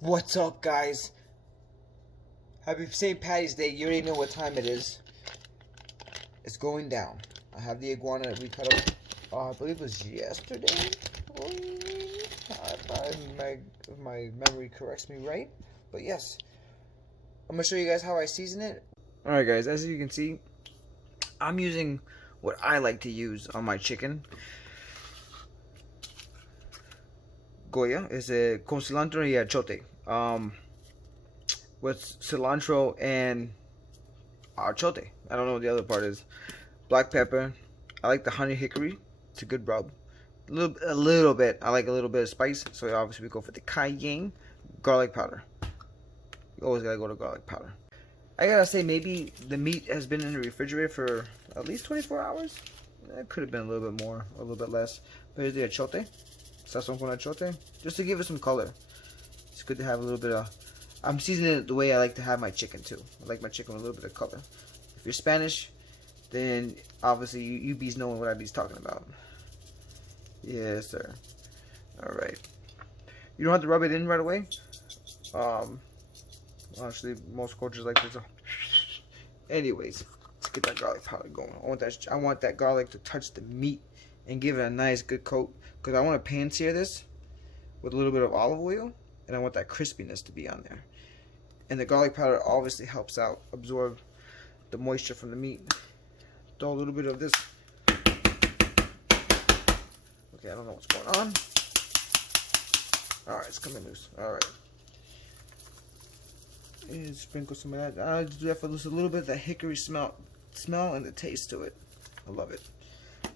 What's up, guys? Happy St. Patty's Day. You already know what time it is. It's going down. I have the iguana that we cut up, I believe it was yesterday. If my memory corrects me right. But yes, I'm going to show you guys how I season it. Alright guys, as you can see, I'm using what I like to use on my chicken. Goya is a con cilantro y achote. With cilantro and achote. I don't know what the other part is. Black pepper. I like the honey hickory. It's a good rub. A little bit. I like a little bit of spice. So obviously we go for the cayenne. Garlic powder. You always gotta go to garlic powder. I gotta say, maybe the meat has been in the refrigerator for at least 24 hours. It could have been a little bit more, a little bit less. But here's the achote. Sazon con achote. Just to give it some color. It's good to have a little bit of... I'm seasoning it the way I like to have my chicken too. I like my chicken with a little bit of color. If you're Spanish, then obviously you bees know what I be's talking about. Yes, sir. Alright. You don't have to rub it in right away. Honestly, most cultures like this. Anyways, let's get that garlic powder going. I want that garlic to touch the meat and give it a nice good coat. Because I want to pan sear this with a little bit of olive oil. And I want that crispiness to be on there. And the garlic powder obviously helps out absorb the moisture from the meat. Throw a little bit of this. Okay, I don't know what's going on. Alright, it's coming loose. Alright. And sprinkle some of that. I just do that for just a little bit of that hickory smell and the taste to it. I love it.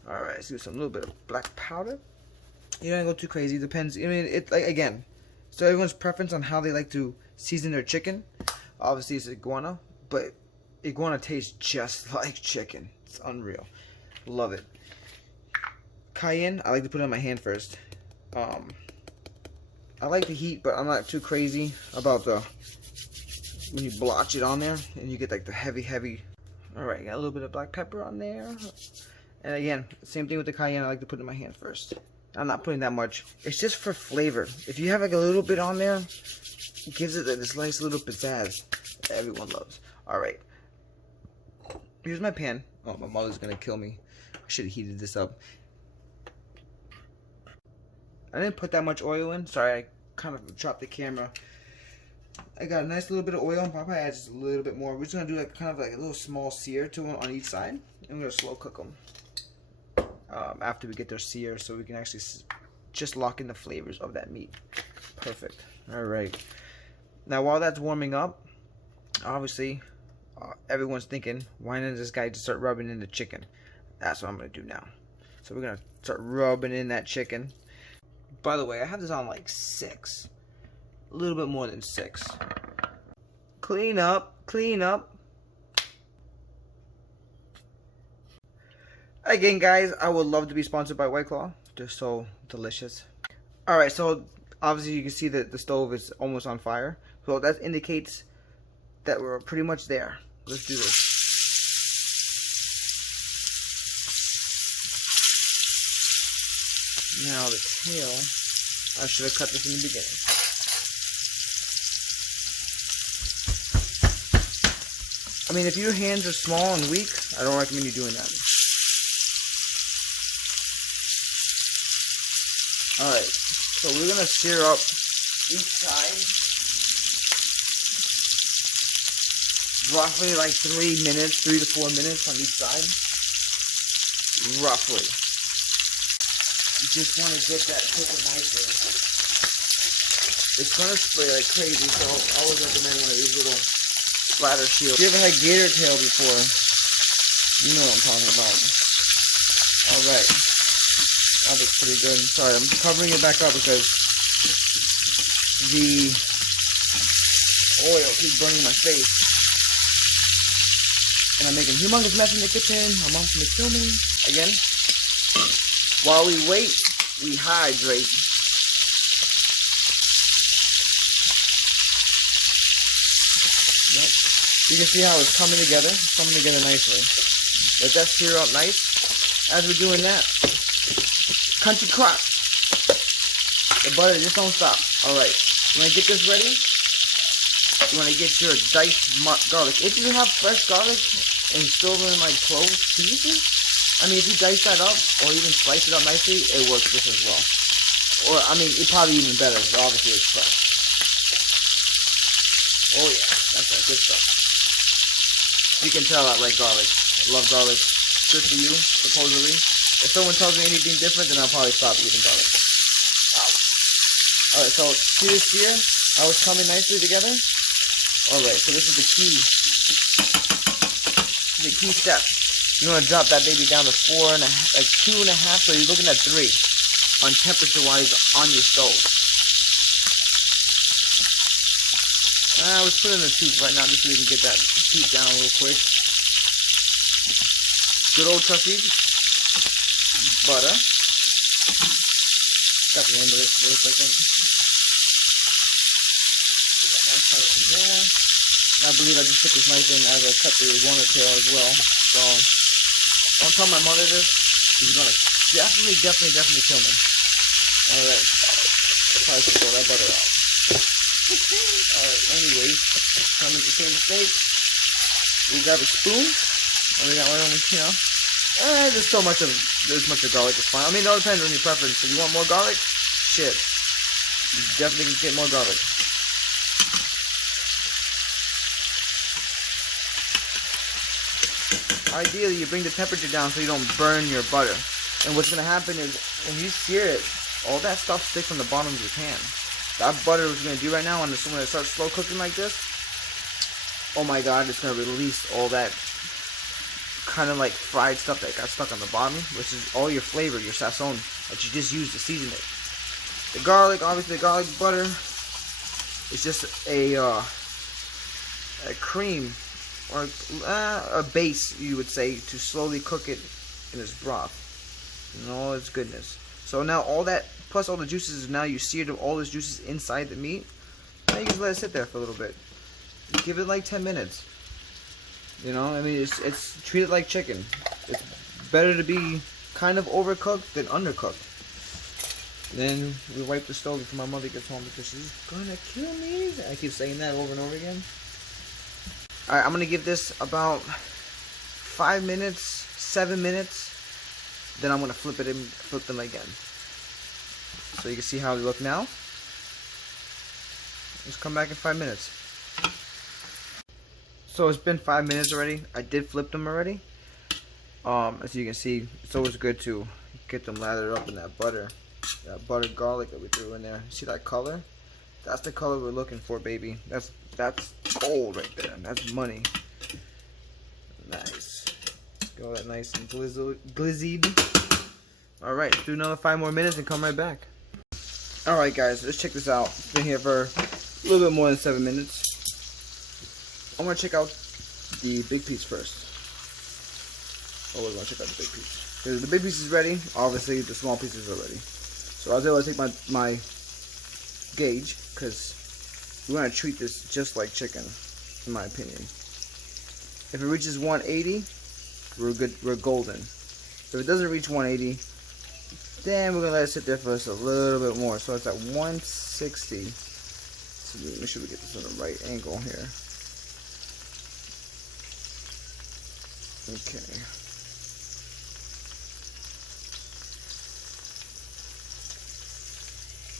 Alright, let's do some little bit of black powder. You don't go too crazy. Depends. I mean, it like again. So everyone's preference on how they like to season their chicken. Obviously it's iguana, but iguana tastes just like chicken. It's unreal. Love it. Cayenne, I like to put it on my hand first. I like the heat, but I'm not too crazy about the when you blotch it on there and you get like the heavy. Alright, got a little bit of black pepper on there. And again, same thing with the cayenne, I like to put it in my hand first. I'm not putting that much. It's just for flavor. If you have like a little bit on there, it gives it this nice little pizzazz that everyone loves. Alright. Here's my pan. Oh, my mother's gonna kill me. I should have heated this up. I didn't put that much oil in. Sorry, I kind of dropped the camera. I got a nice little bit of oil. I'll probably add just a little bit more. We're just gonna do like kind of like a little small sear to them on each side. And we're gonna slow cook them. After we get their sear, so we can actually just lock in the flavors of that meat. Perfect. Alright. Now while that's warming up, obviously everyone's thinking, why didn't this guy just start rubbing in the chicken? That's what I'm going to do now. So we're going to start rubbing in that chicken. By the way, I have this on like 6. A little bit more than 6. Clean up. Clean up. Again, guys, I would love to be sponsored by White Claw. They're so delicious. Alright, so obviously you can see that the stove is almost on fire. So that indicates that we're pretty much there. Let's do this. Now the tail, I should have cut this in the beginning. I mean, if your hands are small and weak, I don't recommend you doing that. Alright, so we're going to sear up each side roughly like 3 minutes, 3 to 4 minutes on each side. Roughly. You just want to get that cooking nicely. It's going to spray like crazy, so I always recommend one of these little splatter shields. If you ever had gator tail before, you know what I'm talking about. Alright. That looks pretty good. Sorry, I'm covering it back up because the oil keeps burning my face. And I'm making a humongous mess in the kitchen. My mom's gonna kill me. Again, while we wait, we hydrate. Yep. You can see how it's coming together. It's coming together nicely. Let that sear up nice. As we're doing that, country crock. The butter just don't stop. Alright. You want to get this ready? You want to get your diced garlic. If you have fresh garlic and still in like clove pieces, I mean, if you dice that up or even slice it up nicely, it works just as well. Or, I mean, it's probably even better, but obviously it's fresh. Oh yeah, that's that good stuff. You can tell I like garlic. Love garlic. Good for you, supposedly. If someone tells me anything different, then I'll probably stop eating garlic. Alright, so see this here? How it's coming nicely together? Alright, so this is the key. The key step. You want to drop that baby down to 4.5, like 2.5, so you're looking at 3 on temperature-wise on your stove. Let's put in the tooth right now just so we can get that heat down real quick. Good old trusty butter. Got the end of this for a second. I believe I just put this knife in as I cut the iguana tail as well. So don't tell my mother this. She's gonna definitely kill me. Alright. Probably should throw that butter out. Alright, anyways, trying to make the same mistake. We grab a spoon. And we got one on the, you know. There's so much of garlic is fine. I mean, it all depends on your preference. If you want more garlic, shit, you definitely can get more garlic. Ideally, you bring the temperature down so you don't burn your butter. And what's gonna happen is when you sear it, all that stuff sticks on the bottom of your pan. That butter is gonna do right now, and when it starts slow cooking like this, oh my god, it's gonna release all that kind of like fried stuff that got stuck on the bottom, which is all your flavor, your sazon that you just used to season it. The garlic, obviously, the garlic butter is just a cream or a base, you would say, to slowly cook it in its broth and all its goodness. So now all that plus all the juices, now you seared all those juices inside the meat. Now you just let it sit there for a little bit. Give it like 10 minutes. You know, I mean, it's treat it like chicken. It's better to be kind of overcooked than undercooked. Then we wipe the stove before my mother gets home because she's gonna kill me. I keep saying that over and over again. Alright, I'm gonna give this about 5 minutes, 7 minutes. Then I'm gonna flip them again. So you can see how they look now. Let's come back in 5 minutes. So it's been 5 minutes already. I did flip them already. As you can see, it's always good to get them lathered up in that butter buttered garlic that we threw in there. See that color? That's the color we're looking for, baby. That's gold right there. That's money. Nice. Go that nice and glizzied. All right, do another 5 more minutes and come right back. All right, guys, let's check this out. It's been here for a little bit more than 7 minutes. I'm gonna check out the big piece first. Always wanna check out the big piece. Because the big piece is ready. Obviously, the small pieces are ready. So I was able to take my gauge because we want to treat this just like chicken, in my opinion. If it reaches 180, we're good. We're golden. If it doesn't reach 180, then we're gonna let it sit there for us a little bit more. So it's at 160. So make sure we get this on the right angle here. Okay.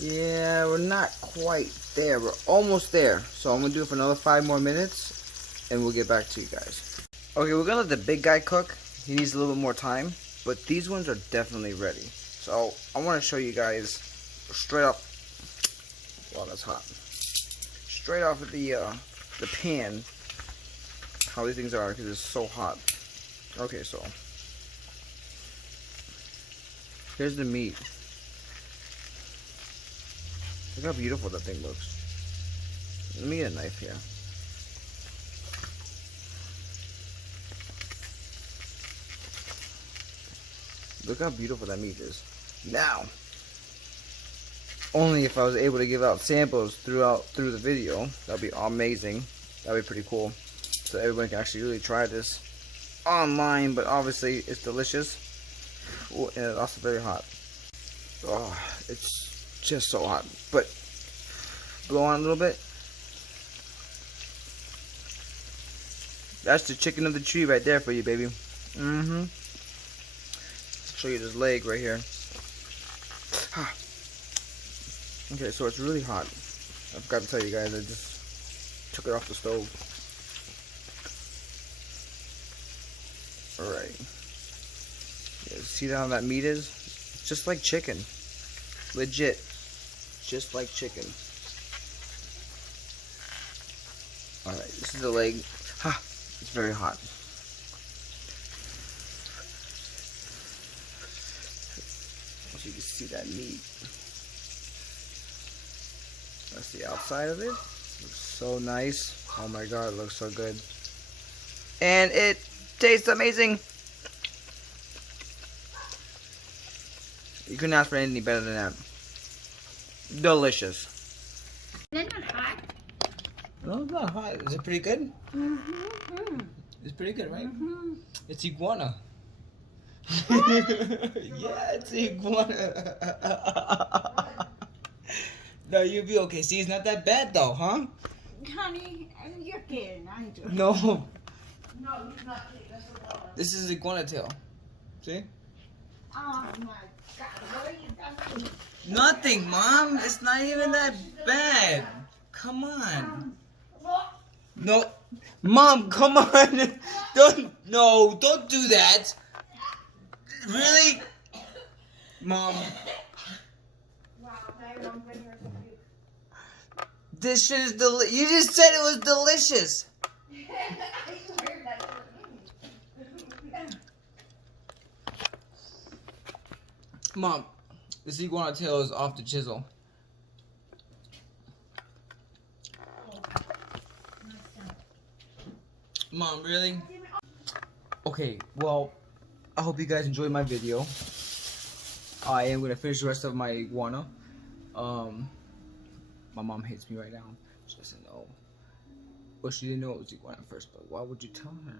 Yeah, we're not quite there. We're almost there. So I'm going to do it for another 5 more minutes, and we'll get back to you guys. Okay, we're going to let the big guy cook. He needs a little bit more time, but these ones are definitely ready. So I want to show you guys straight up. Wow, that's hot. Straight off of the pan, how these things are, because it's so hot. Okay, so here's the meat. Look how beautiful that thing looks. Let me get a knife here. Look how beautiful that meat is. Now, only if I was able to give out samples through the video, that'd be amazing. That'd be pretty cool. So everyone can actually really try this online, but obviously it's delicious. Ooh, and it's also very hot. Oh, it's just so hot. But blow on a little bit. That's the chicken of the tree right there for you, baby. Show you this leg right here. Okay, so it's really hot. I forgot to tell you guys, I just took it off the stove. Alright. Yeah, see how that meat is? It's just like chicken. Legit. Just like chicken. Alright, this is the leg. It's very hot. So you can see that meat. That's the outside of it. Looks so nice. Oh my god, it looks so good. And it tastes amazing. You couldn't ask for anything better than that. Delicious. It's not hot. No, it's not hot. Is it pretty good? It's pretty good, right? It's iguana. Yeah, it's iguana. No, you'll be okay. See, it's not that bad though, huh? Honey, you're kidding, aren't you? No. No, he's not kidding. That's the one. This is iguana tail. See? Oh my God, what are you doing? Nothing, Mom. It's not even that bad. Come on. No. Mom, come on. Don't do that. Really? Mom. This shit is you just said it was delicious. Mom, this iguana tail is off the chisel. Mom, really? Okay, well, I hope you guys enjoyed my video. I am gonna finish the rest of my iguana. My mom hates me right now. She doesn't know. Well, she didn't know it was iguana at first, but why would you tell her?